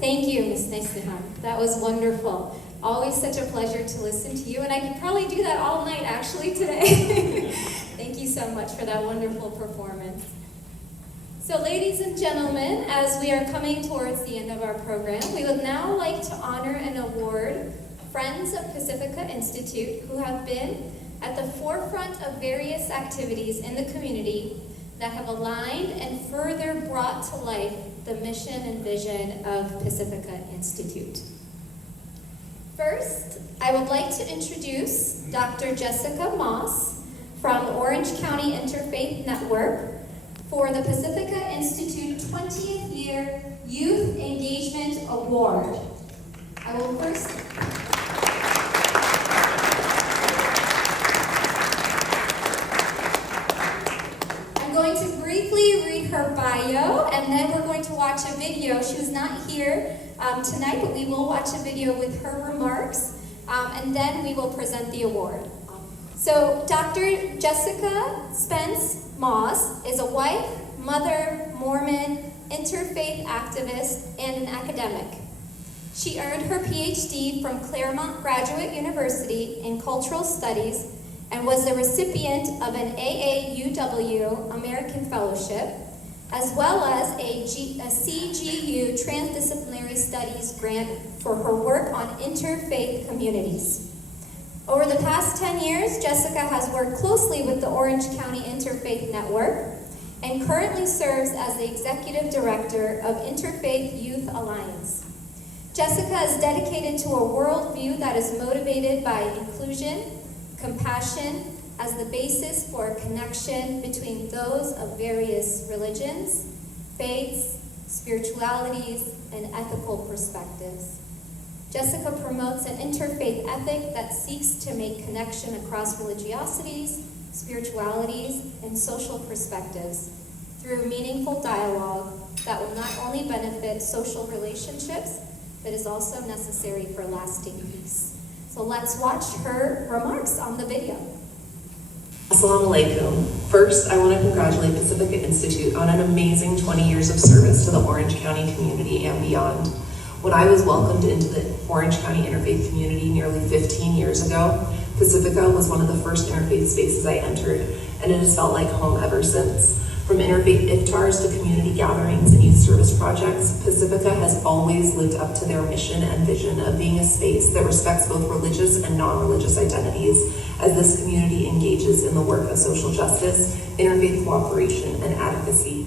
Thank you, Ms. Neslihan. That was wonderful. Always such a pleasure to listen to you, and I could probably do that all night actually today. Thank you so much for that wonderful performance. So ladies and gentlemen, as we are coming towards the end of our program, we would now like to honor and award Friends of Pacifica Institute who have been at the forefront of various activities in the community that have aligned and further brought to life the mission and vision of Pacifica Institute. First, I would like to introduce Dr. Jessica Moss from the Orange County Interfaith Network for the Pacifica Institute 20th Year Youth Engagement Award. I will first... I'm going to briefly read her bio, and then we're going to watch a video. She was not here tonight, but we will watch a video with her remarks, and then we will present the award. So Dr. Jessica Spence Moss is a wife, mother, Mormon, interfaith activist, and an academic. She earned her PhD from Claremont Graduate University in Cultural Studies and was the recipient of an AAUW American Fellowship, as well as a CGU Transdisciplinary Studies grant for her work on interfaith communities. Over the past 10 years, Jessica has worked closely with the Orange County Interfaith Network and currently serves as the Executive Director of Interfaith Youth Alliance. Jessica is dedicated to a worldview that is motivated by inclusion, compassion, as the basis for a connection between those of various religions, faiths, spiritualities, and ethical perspectives. Jessica promotes an interfaith ethic that seeks to make connection across religiosities, spiritualities, and social perspectives through meaningful dialogue that will not only benefit social relationships, but is also necessary for lasting peace. So let's watch her remarks on the video. Assalamu alaikum. First, I want to congratulate Pacifica Institute on an amazing 20 years of service to the Orange County community and beyond. When I was welcomed into the Orange County interfaith community nearly 15 years ago, Pacifica was one of the first interfaith spaces I entered, and it has felt like home ever since. From interfaith iftars to community gatherings and youth service projects, Pacifica has always lived up to their mission and vision of being a space that respects both religious and non-religious identities as this community engages in the work of social justice, interfaith cooperation, and advocacy.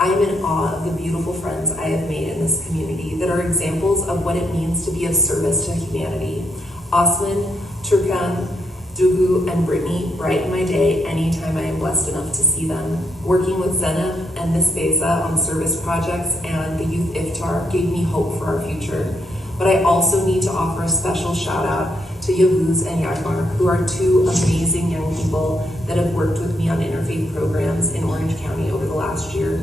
I am in awe of the beautiful friends I have made in this community that are examples of what it means to be of service to humanity. Osman, Turkan, Dugu, and Brittany brighten my day anytime I am blessed enough to see them. Working with Zenab and Miss Beza on service projects and the Youth Iftar gave me hope for our future. But I also need to offer a special shout out to Yavuz and Yagmar, who are two amazing young people that have worked with me on interfaith programs in Orange County over the last year.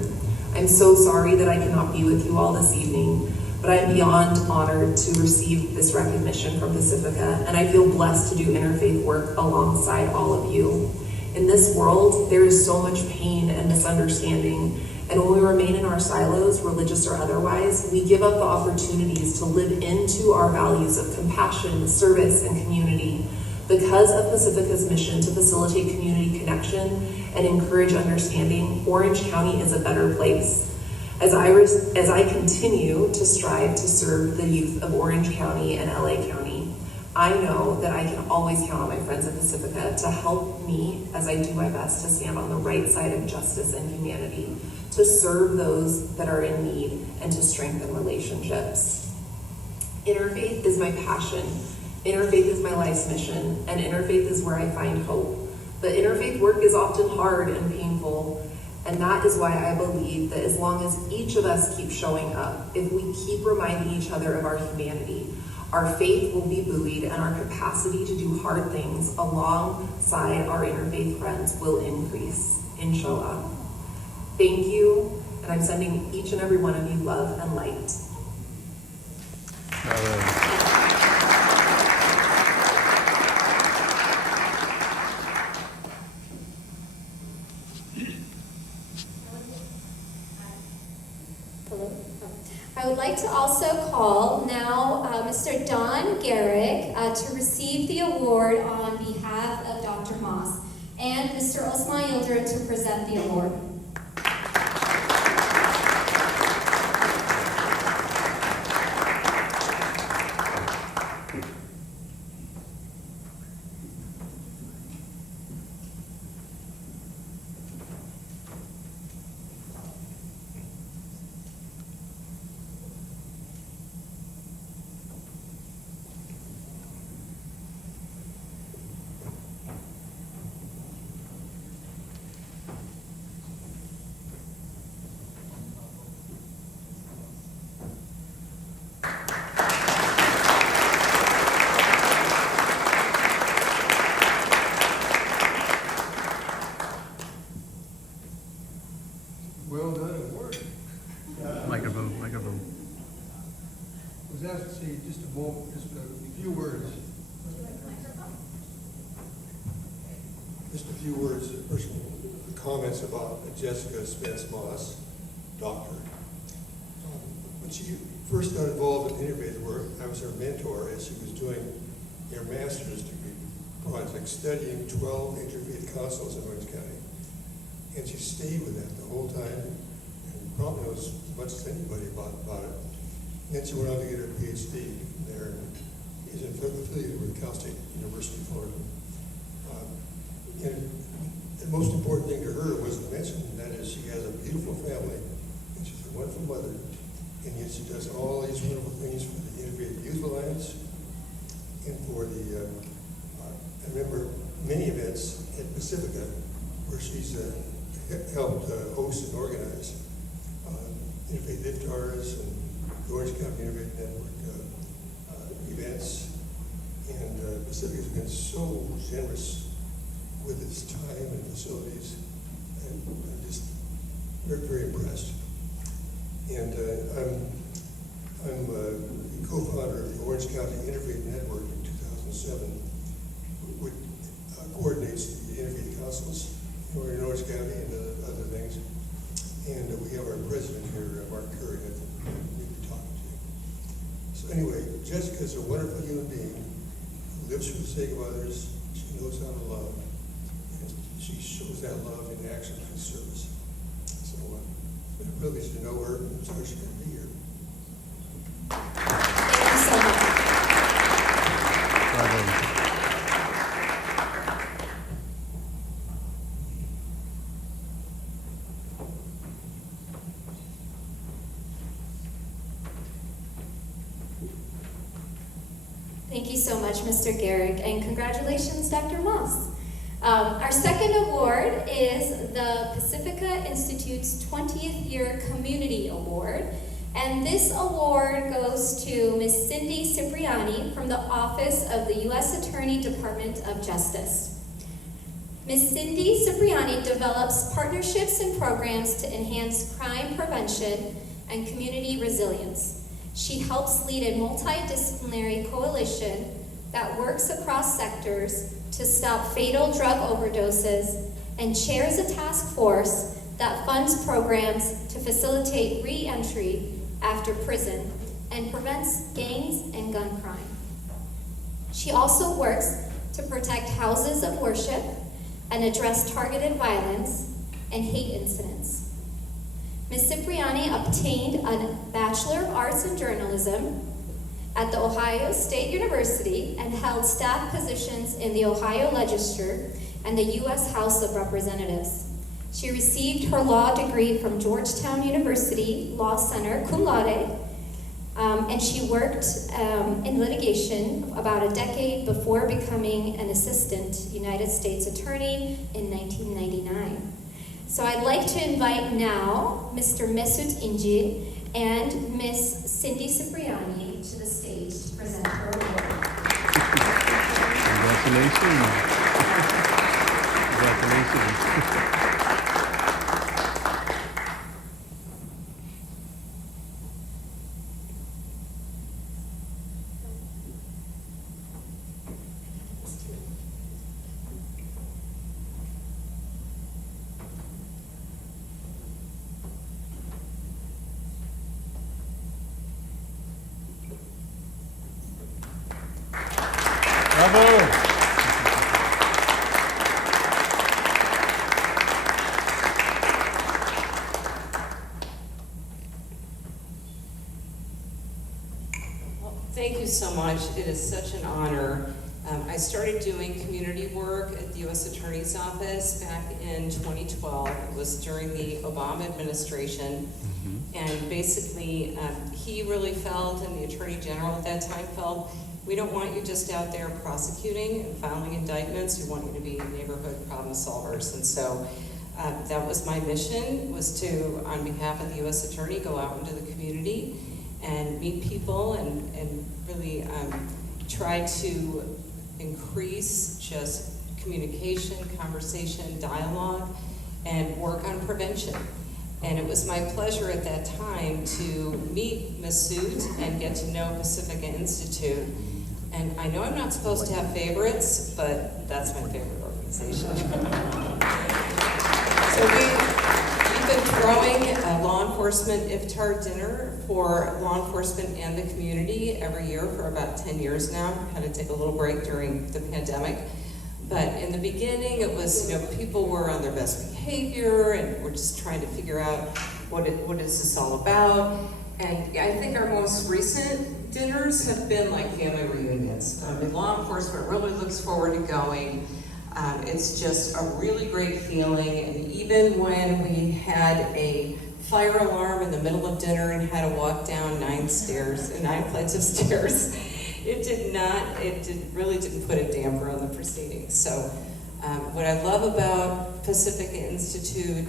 I'm so sorry that I cannot be with you all this evening, but I'm beyond honored to receive this recognition from Pacifica, and I feel blessed to do interfaith work alongside all of you. In this world, there is so much pain and misunderstanding, and when we remain in our silos, religious or otherwise, we give up the opportunities to live into our values of compassion, service, and community. Because of Pacifica's mission to facilitate community connection and encourage understanding, Orange County is a better place. As I continue to strive to serve the youth of Orange County and LA County, I know that I can always count on my friends at Pacifica to help me as I do my best to stand on the right side of justice and humanity, to serve those that are in need, and to strengthen relationships. Interfaith is my passion. Interfaith is my life's mission, and interfaith is where I find hope. But interfaith work is often hard and painful, and that is why I believe that as long as each of us keep showing up, if we keep reminding each other of our humanity, our faith will be buoyed and our capacity to do hard things alongside our interfaith friends will increase, inshallah. Thank you, and I'm sending each and every one of you love and light. I would like to also call now Mr. Don Garrick to receive the award on behalf of Dr. Moss, and Mr. Osman Yildirim to present the award. Well done at work. Microphone. I was asked to say just a few words. Just a few words, personal comments about Jessica Spence Moss, doctor. When she first got involved in innovative work, I was her mentor as she was doing her master's degree project, studying 12 interfaith councils in Orange County. And she stayed with that the whole time, and probably knows as much as anybody about it. And then she went on to get her PhD there, and is affiliated with Cal State University, Florida. And the most important thing to her was to mention that is she has a beautiful family, and she's a wonderful mother, and yet she does all these wonderful things for the Innovative Youth Alliance, and for the, I remember many events at Pacifica where she's helped host and organize Innovative Iftars and the Orange County Innovative Network events. And Pacifica has been so generous with its time and facilities, and I'm just very, very impressed. And I'm the co-founder of the Orange County Innovative Network in 2007, which coordinates the Innovative Councils in Orange County and other things. And we have our president here, Mark Curry, I think we'll be talking to. So anyway, Jessica's a wonderful human being who lives for the sake of others. She knows how to love, and she shows that love in action and service. So it's been a privilege to know her, and I'm sorry she couldn't be here. Thank you so much. Thank you so much, Mr. Garrick, and congratulations, Dr. Moss. Our second award is the Pacifica Institute's 20th Year Community Award, and this award goes to Ms. Cindy Cipriani from the Office of the U.S. Attorney Department of Justice. Ms. Cindy Cipriani develops partnerships and programs to enhance crime prevention and community resilience. She helps lead a multidisciplinary coalition that works across sectors to stop fatal drug overdoses and chairs a task force that funds programs to facilitate re-entry after prison and prevents gangs and gun crime. She also works to protect houses of worship and address targeted violence and hate incidents. Ms. Cipriani obtained a Bachelor of Arts in Journalism at the Ohio State University and held staff positions in the Ohio Legislature and the U.S. House of Representatives. She received her law degree from Georgetown University Law Center, cum laude, and she worked in litigation about a decade before becoming an assistant United States attorney in 1999. So I'd like to invite now Mr. Mesut Inci and Ms. Cindy Cipriani to the stage to present her award. Congratulations. Congratulations. Thank you so much. It is such an honor. I started doing community work at the U.S. Attorney's Office back in 2012. It was during the Obama administration. And basically, he really felt, and the Attorney General at that time felt, we don't want you just out there prosecuting and filing indictments. We want you to be neighborhood problem solvers. And so that was my mission, was to, on behalf of the U.S. Attorney, go out into the community and meet people and really try to increase just communication, conversation, dialogue, and work on prevention. And it was my pleasure at that time to meet Masood and get to know Pacifica Institute. And I know I'm not supposed to have favorites, but that's my favorite organization. So we've been throwing a law enforcement iftar dinner for law enforcement and the community every year for about 10 years now. Had to take a little break during the pandemic. But in the beginning, it was, people were on their best behavior and we're just trying to figure out what is this all about. And I think our most recent dinners have been like family reunions. Law enforcement really looks forward to going. It's just a really great feeling. And even when we had a fire alarm in the middle of dinner and had to walk down 9 flights of stairs, it really didn't put a damper on the proceedings. So what I love about Pacifica Institute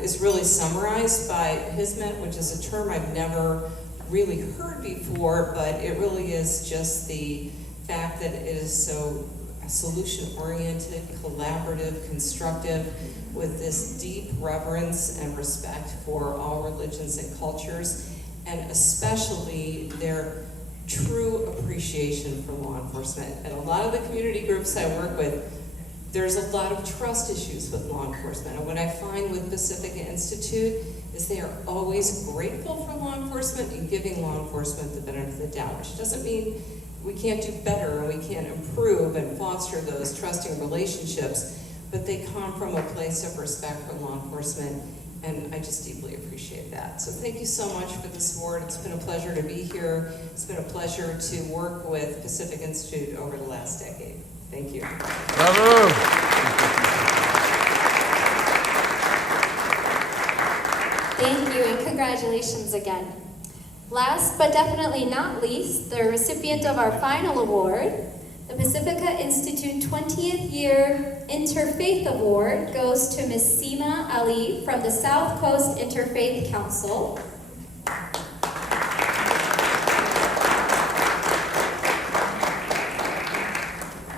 is really summarized by HISMET, which is a term I've never really heard before, but it really is just the fact that it is so solution-oriented, collaborative, constructive, with this deep reverence and respect for all religions and cultures, and especially their true appreciation for law enforcement. And a lot of the community groups I work with, there's a lot of trust issues with law enforcement. And what I find with Pacifica Institute is they are always grateful for law enforcement and giving law enforcement the benefit of the doubt, which doesn't mean we can't do better and we can't improve and foster those trusting relationships, but they come from a place of respect for law enforcement, and I just deeply appreciate that. So thank you so much for this award. It's been a pleasure to be here. It's been a pleasure to work with Pacific Institute over the last decade. Thank you. Bravo! Thank you, and congratulations again. Last but definitely not least, the recipient of our final award, the Pacifica Institute 20th Year Interfaith Award, goes to Ms. Seema Ali from the South Coast Interfaith Council.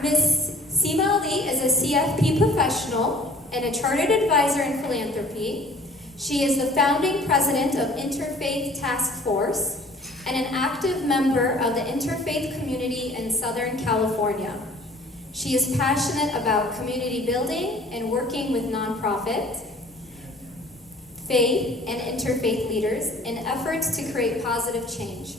Ms. Seema Ali is a CFP professional and a chartered advisor in philanthropy. She is the founding president of Interfaith Task Force and an active member of the interfaith community in Southern California. She is passionate about community building and working with nonprofits, faith, and interfaith leaders in efforts to create positive change.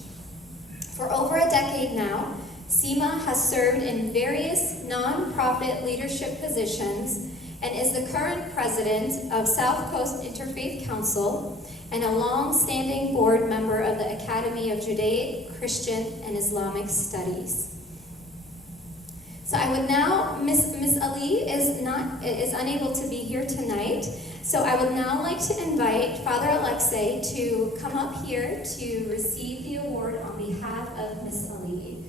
For over a decade now, Seema has served in various nonprofit leadership positions and is the current president of South Coast Interfaith Council and a long-standing board member of the Academy of Judaic, Christian, and Islamic Studies. So I would now, Ms. Ali is unable to be here tonight, so I would now like to invite Father Alexei to come up here to receive the award on behalf of Ms. Ali.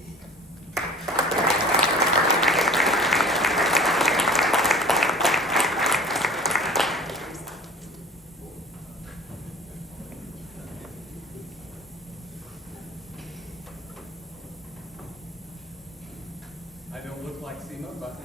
I don't look like Seema, but...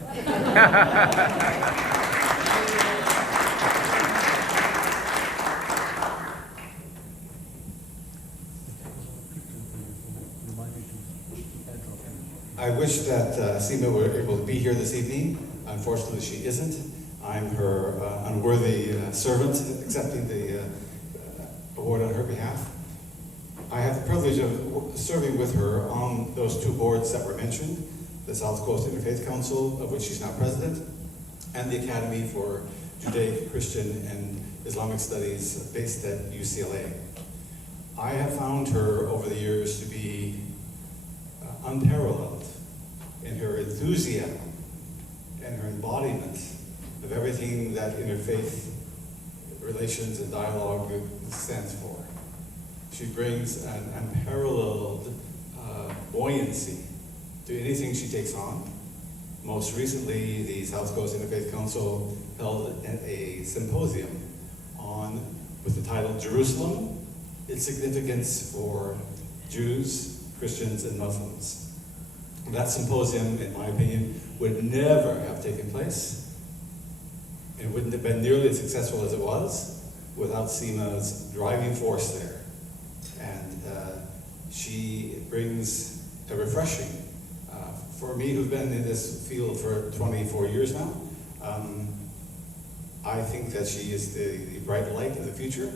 I wish that Seema were able to be here this evening. Unfortunately, she isn't. I'm her unworthy servant accepting the award on her behalf. I have the privilege of serving with her on those 2 boards that were mentioned, the South Coast Interfaith Council, of which she's now president, and the Academy for Judaic, Christian, and Islamic Studies based at UCLA. I have found her over the years to be unparalleled in her enthusiasm and her embodiment of everything that interfaith relations and dialogue stands for. She brings an unparalleled buoyancy to anything she takes on. Most recently, the South Coast Interfaith Council held a symposium with the title Jerusalem, its significance for Jews, Christians, and Muslims. That symposium, in my opinion, would never have taken place. It wouldn't have been nearly as successful as it was without Seema's driving force there. And she brings a refreshing, for me who've been in this field for 24 years now, I think that she is the bright light of the future,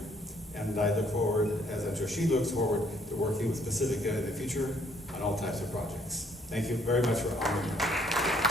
and I look forward, as I'm sure she looks forward, to working with Pacifica in the future on all types of projects. Thank you very much for honoring me.